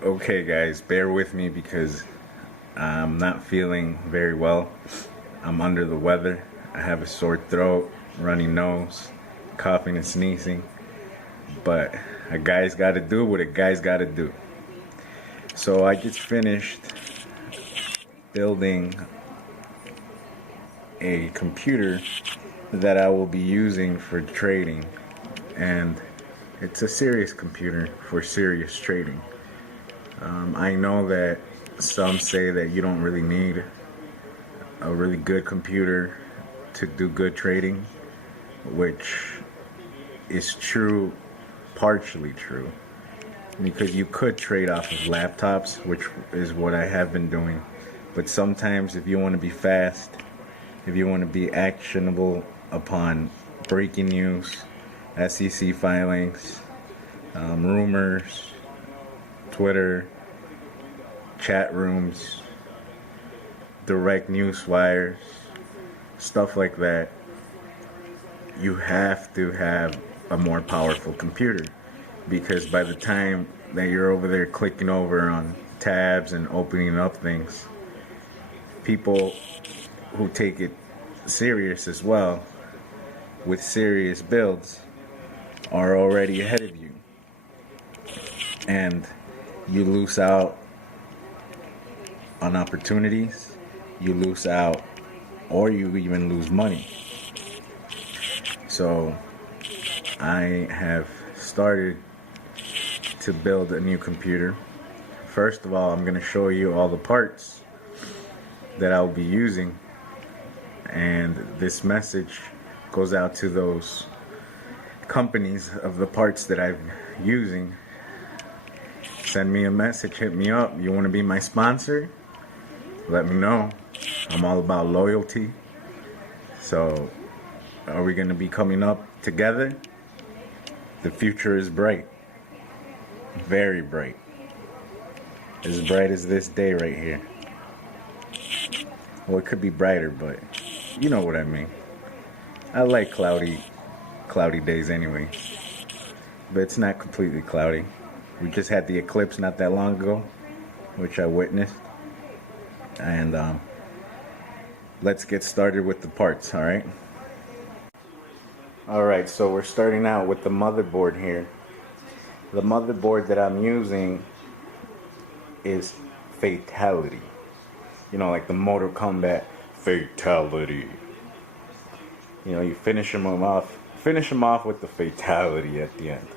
Okay, guys, bear with me because I'm not feeling very well. I'm under the weather. I have a sore throat, runny nose, coughing and sneezing. But a guy's got to do what a guy's got to do. So I just finished building a computer that I will be using for trading. And it's a serious computer for serious trading. I know that some say that you don't really need a really good computer to do good trading, which is true, partially true, because you could trade off of laptops, which is what I have been doing. But sometimes, if you want to be fast, if you want to be actionable upon breaking news, SEC filings, rumors, Twitter, chat rooms, direct news wires, stuff like that, you have to have a more powerful computer, because by the time that you're over there clicking over on tabs and opening up things, people who take it serious as well with serious builds are already ahead of you, and you lose out on opportunities, you lose out, or you even lose money. So I have started to build a new computer. First of all, I'm going to show you all the parts that I'll be using, and this message goes out to those companies of the parts that I'm using. Send me a message, hit me up. You want to be my sponsor? Let me know. I'm all about loyalty. So, are we going to be coming up together? The future is bright. Very bright. As bright as this day right here. Well, it could be brighter, but you know what I mean. I like cloudy days anyway. But it's not completely cloudy. We just had the eclipse not that long ago, which I witnessed. And let's get started with the parts, alright? Alright, so we're starting out with the motherboard here. The motherboard that I'm using is Fatality. You know, like the Mortal Kombat Fatality. You know, you finish them off with the Fatality at the end.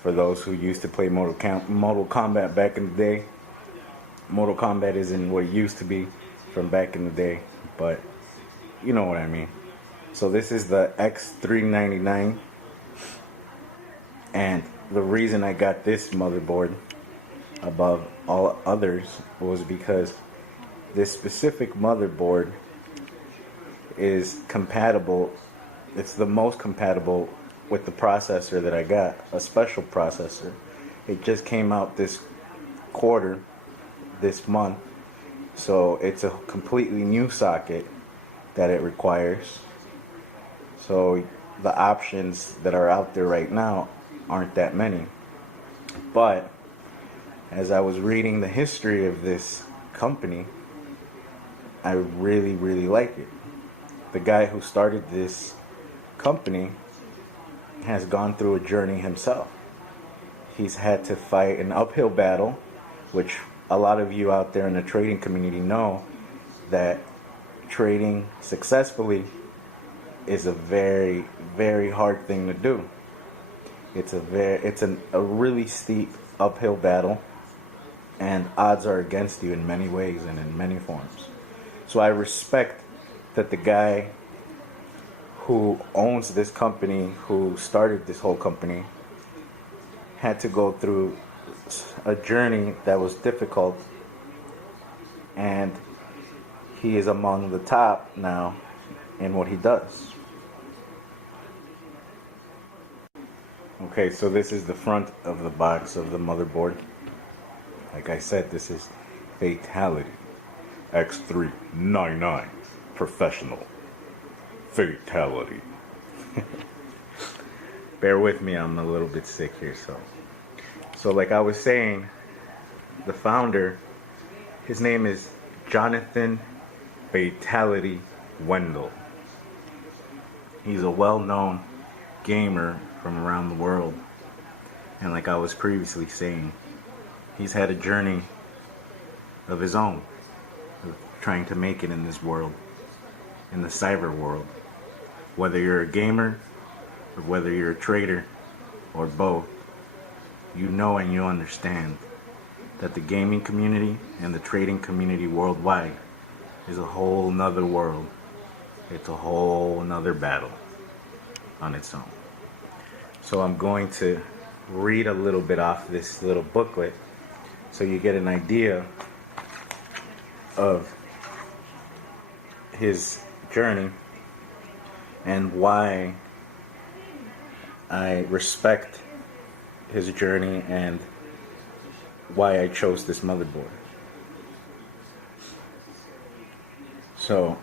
For those who used to play Mortal Kombat back in the day, Mortal Kombat isn't what it used to be from back in the day, but you know what I mean. So this is the X399, and the reason I got this motherboard above all others was because this specific motherboard is compatible. It's the most compatible with the processor that I got, a special processor. It just came out this quarter, this month, so it's a completely new socket that it requires. So the options that are out there right now aren't that many. But as I was reading the history of this company, I really, really like it. The guy who started this company has gone through a journey himself. He's had to fight an uphill battle, which a lot of you out there in the trading community know that trading successfully is a very, very hard thing to do. It's a really steep uphill battle, and odds are against you in many ways and in many forms. So I respect that the guy who owns this company, who started this whole company, had to go through a journey that was difficult, and he is among the top now in what he does. Okay, so this is the front of the box of the motherboard. Like I said, this is Fatality X399 Professional Fatality. Bear with me, I'm a little bit sick here. So like I was saying, the founder, his name is Jonathan Fatality Wendell. He's a well-known gamer from around the world. And like I was previously saying, he's had a journey of his own, of trying to make it in this world, in the cyber world. Whether you're a gamer, or whether you're a trader, or both, you know and you understand that the gaming community and the trading community worldwide is a whole nother world. It's a whole nother battle on its own. So I'm going to read a little bit off this little booklet so you get an idea of his journey and why I respect his journey and why I chose this motherboard. So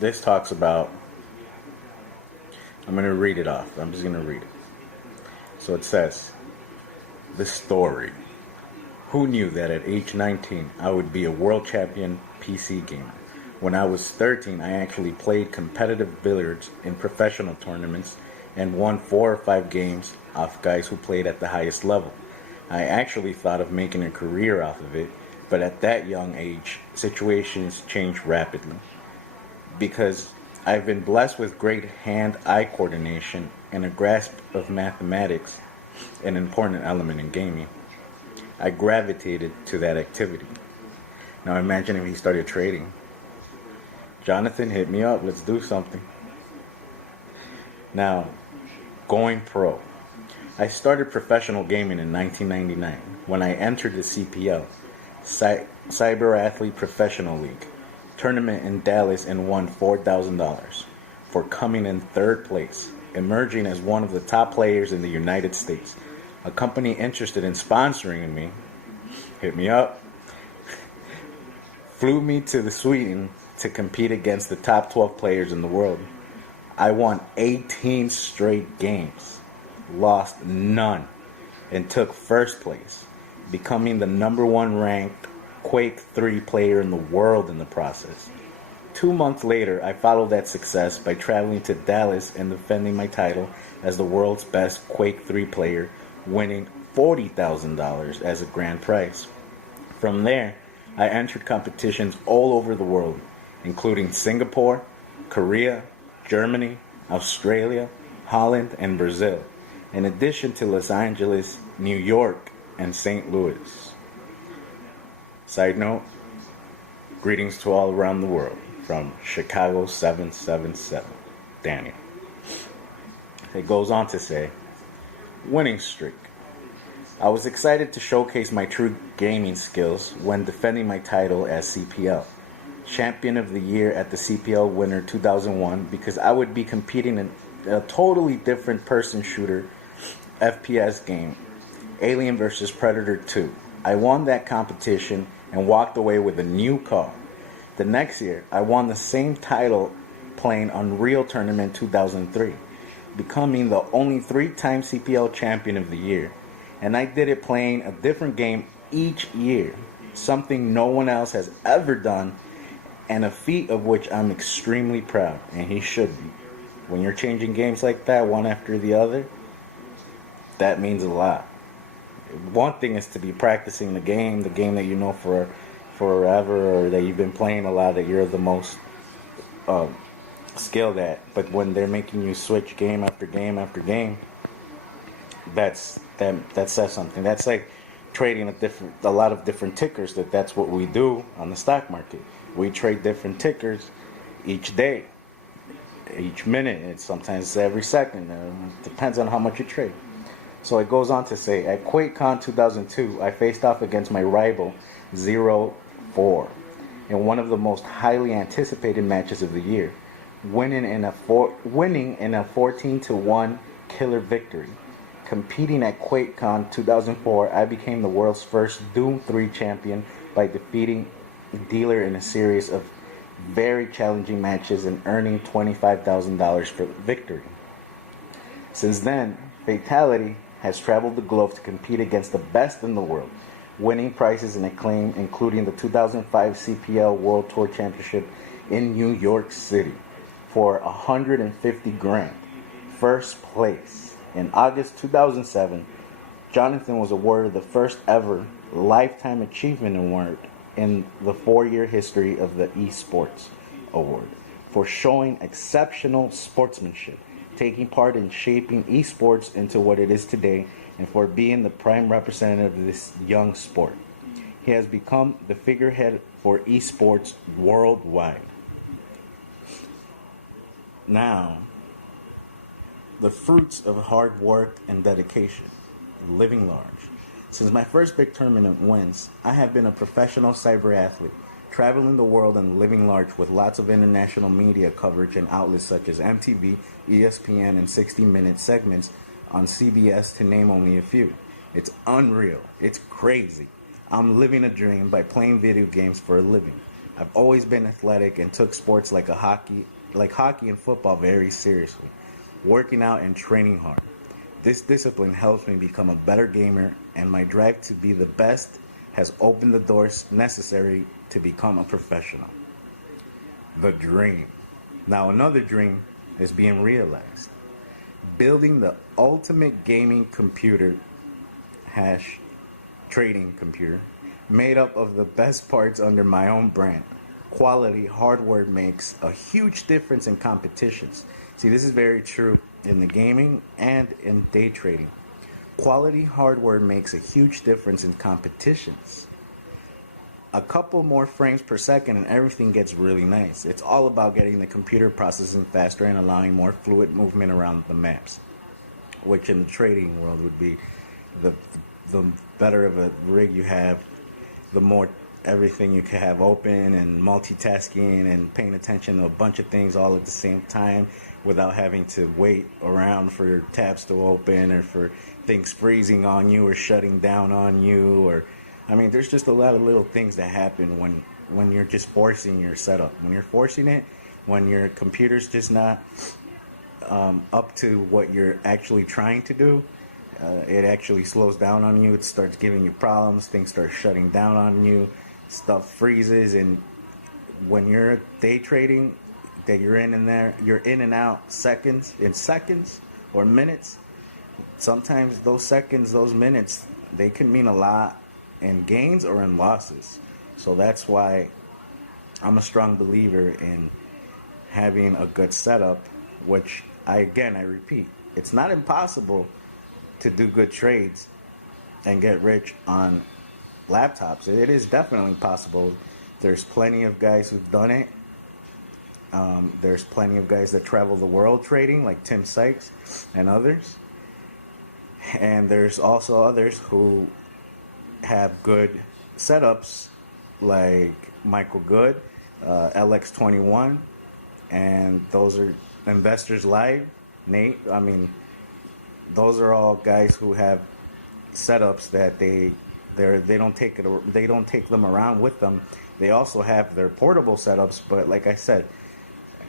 this talks about, I'm going to read it off. I'm just going to read it. So it says, the story. Who knew that at age 19 I would be a world champion PC gamer? When I was 13, I actually played competitive billiards in professional tournaments and won 4 or 5 games off guys who played at the highest level. I actually thought of making a career off of it, but at that young age, situations changed rapidly. Because I've been blessed with great hand-eye coordination and a grasp of mathematics, an important element in gaming, I gravitated to that activity. Now imagine if he started trading. Jonathan, hit me up, let's do something. Now, going pro. I started professional gaming in 1999 when I entered the CPL, Cyber Athlete Professional League, tournament in Dallas and won $4,000 for coming in 3rd place, emerging as one of the top players in the United States. A company interested in sponsoring me, hit me up, flew me to Sweden to compete against the top 12 players in the world. I won 18 straight games, lost none, and took 1st place, becoming the #1 ranked Quake 3 player in the world in the process. 2 months later, I followed that success by traveling to Dallas and defending my title as the world's best Quake 3 player, winning $40,000 as a grand prize. From there, I entered competitions all over the world, including Singapore, Korea, Germany, Australia, Holland, and Brazil, in addition to Los Angeles, New York, and St. Louis. Side note, greetings to all around the world from Chicago 777, Daniel. It goes on to say, winning streak. I was excited to showcase my true gaming skills when defending my title as CPL Champion of the Year at the CPL Winter 2001 because I would be competing in a totally different person shooter FPS game, Alien vs. Predator 2. I won that competition and walked away with a new car. The next year, I won the same title playing Unreal Tournament 2003, becoming the only 3-time CPL Champion of the Year. And I did it playing a different game each year, something no one else has ever done, and a feat of which I'm extremely proud, and he should be. When you're changing games like that, one after the other, that means a lot. One thing is to be practicing the game that you know for forever, or that you've been playing a lot, that you're the most skilled at. But when they're making you switch game after game after game, that says something. That's like trading a lot of different tickers. That's what we do on the stock market. We trade different tickers each day, each minute, and sometimes every second. Depends on how much you trade. So it goes on to say, at QuakeCon 2002, I faced off against my rival 0-4 in one of the most highly anticipated matches of the year, winning in a 14-1 killer victory. Competing at QuakeCon 2004, I became the world's first Doom 3 champion by defeating Dealer in a series of very challenging matches and earning $25,000 for the victory. Since then, Fatality has traveled the globe to compete against the best in the world, winning prizes and acclaim, including the 2005 CPL World Tour Championship in New York City for 150 grand. First place. In August 2007, Jonathan was awarded the first ever Lifetime Achievement Award in the 4-year history of the Esports Award for showing exceptional sportsmanship, taking part in shaping esports into what it is today, and for being the prime representative of this young sport. He has become the figurehead for esports worldwide. Now, the fruits of hard work and dedication, living large. Since my first big tournament wins, I have been a professional cyber athlete, traveling the world and living large with lots of international media coverage and outlets such as MTV, ESPN, and 60-minute segments on CBS, to name only a few. It's unreal. It's crazy. I'm living a dream by playing video games for a living. I've always been athletic and took sports like hockey and football very seriously, working out and training hard. This discipline helps me become a better gamer, and my drive to be the best has opened the doors necessary to become a professional. The dream. Now another dream is being realized. Building the ultimate gaming computer / trading computer made up of the best parts under my own brand. Quality hardware makes a huge difference in competitions. See, this is very true in the gaming and in day trading. Quality hardware makes a huge difference in competitions. A couple more frames per second and everything gets really nice. It's all about getting the computer processing faster and allowing more fluid movement around the maps, which in the trading world would be the better of a rig you have, the more everything you can have open and multitasking and paying attention to a bunch of things all at the same time without having to wait around for tabs to open or for things freezing on you or shutting down on you. Or I mean, there's just a lot of little things that happen when you're just forcing your setup. When you're forcing it, when your computer's just not up to what you're actually trying to do, it actually slows down on you. It starts giving you problems. Things start shutting down on you. Stuff freezes, and when you're day trading, that you're in and out seconds or minutes. Sometimes those seconds, those minutes, they can mean a lot in gains or in losses. So that's why I'm a strong believer in having a good setup, which I repeat, it's not impossible to do good trades and get rich on laptops. It is definitely possible. There's plenty of guys who've done it. There's plenty of guys that travel the world trading, like Tim Sykes and others. And there's also others who have good setups, like Michael Good, LX21, and those are Investors Live, Nate. I mean, those are all guys who have setups that they don't take them around with them. They also have their portable setups, but like I said,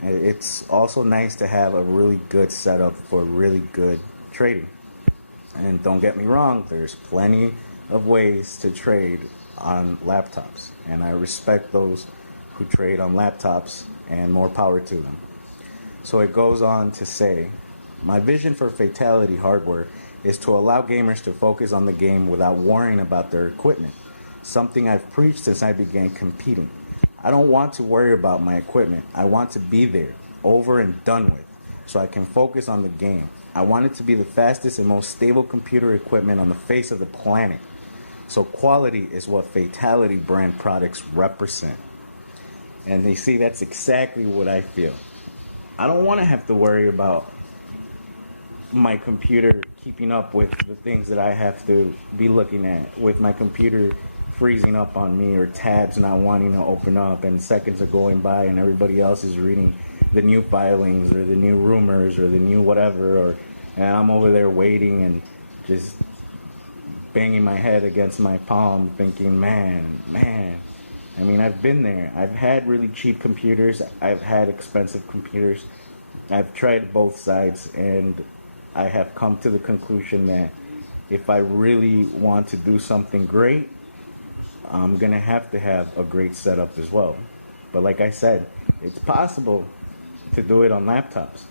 it's also nice to have a really good setup for really good trading. And don't get me wrong, there's plenty of ways to trade on laptops, and I respect those who trade on laptops, and more power to them. So it goes on to say, my vision for Fatality hardware is to allow gamers to focus on the game without worrying about their equipment, something I've preached since I began competing. I don't want to worry about my equipment. I want to be there, over and done with, so I can focus on the game. I want it to be the fastest and most stable computer equipment on the face of the planet. So quality is what Fatality brand products represent. And you see, that's exactly what I feel. I don't want to have to worry about my computer keeping up with the things that I have to be looking at, with my computer freezing up on me or tabs not wanting to open up and seconds are going by and everybody else is reading the new filings or the new rumors or the new whatever, and I'm over there waiting and just banging my head against my palm thinking, man, I mean, I've been there. I've had really cheap computers. I've had expensive computers. I've tried both sides, and I have come to the conclusion that if I really want to do something great, I'm gonna have to have a great setup as well. But like I said, it's possible to do it on laptops.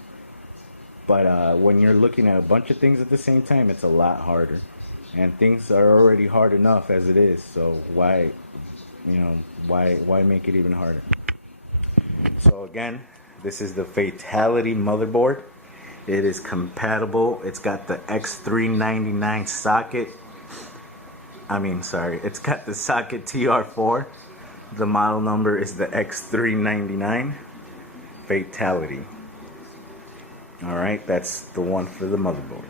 But when you're looking at a bunch of things at the same time, it's a lot harder. And things are already hard enough as it is. So why make it even harder? So again, this is the Fatality motherboard. It is compatible. It's got the X399 socket. It's got the socket TR4. The model number is the X399 Fatality. Alright, that's the one for the motherboard.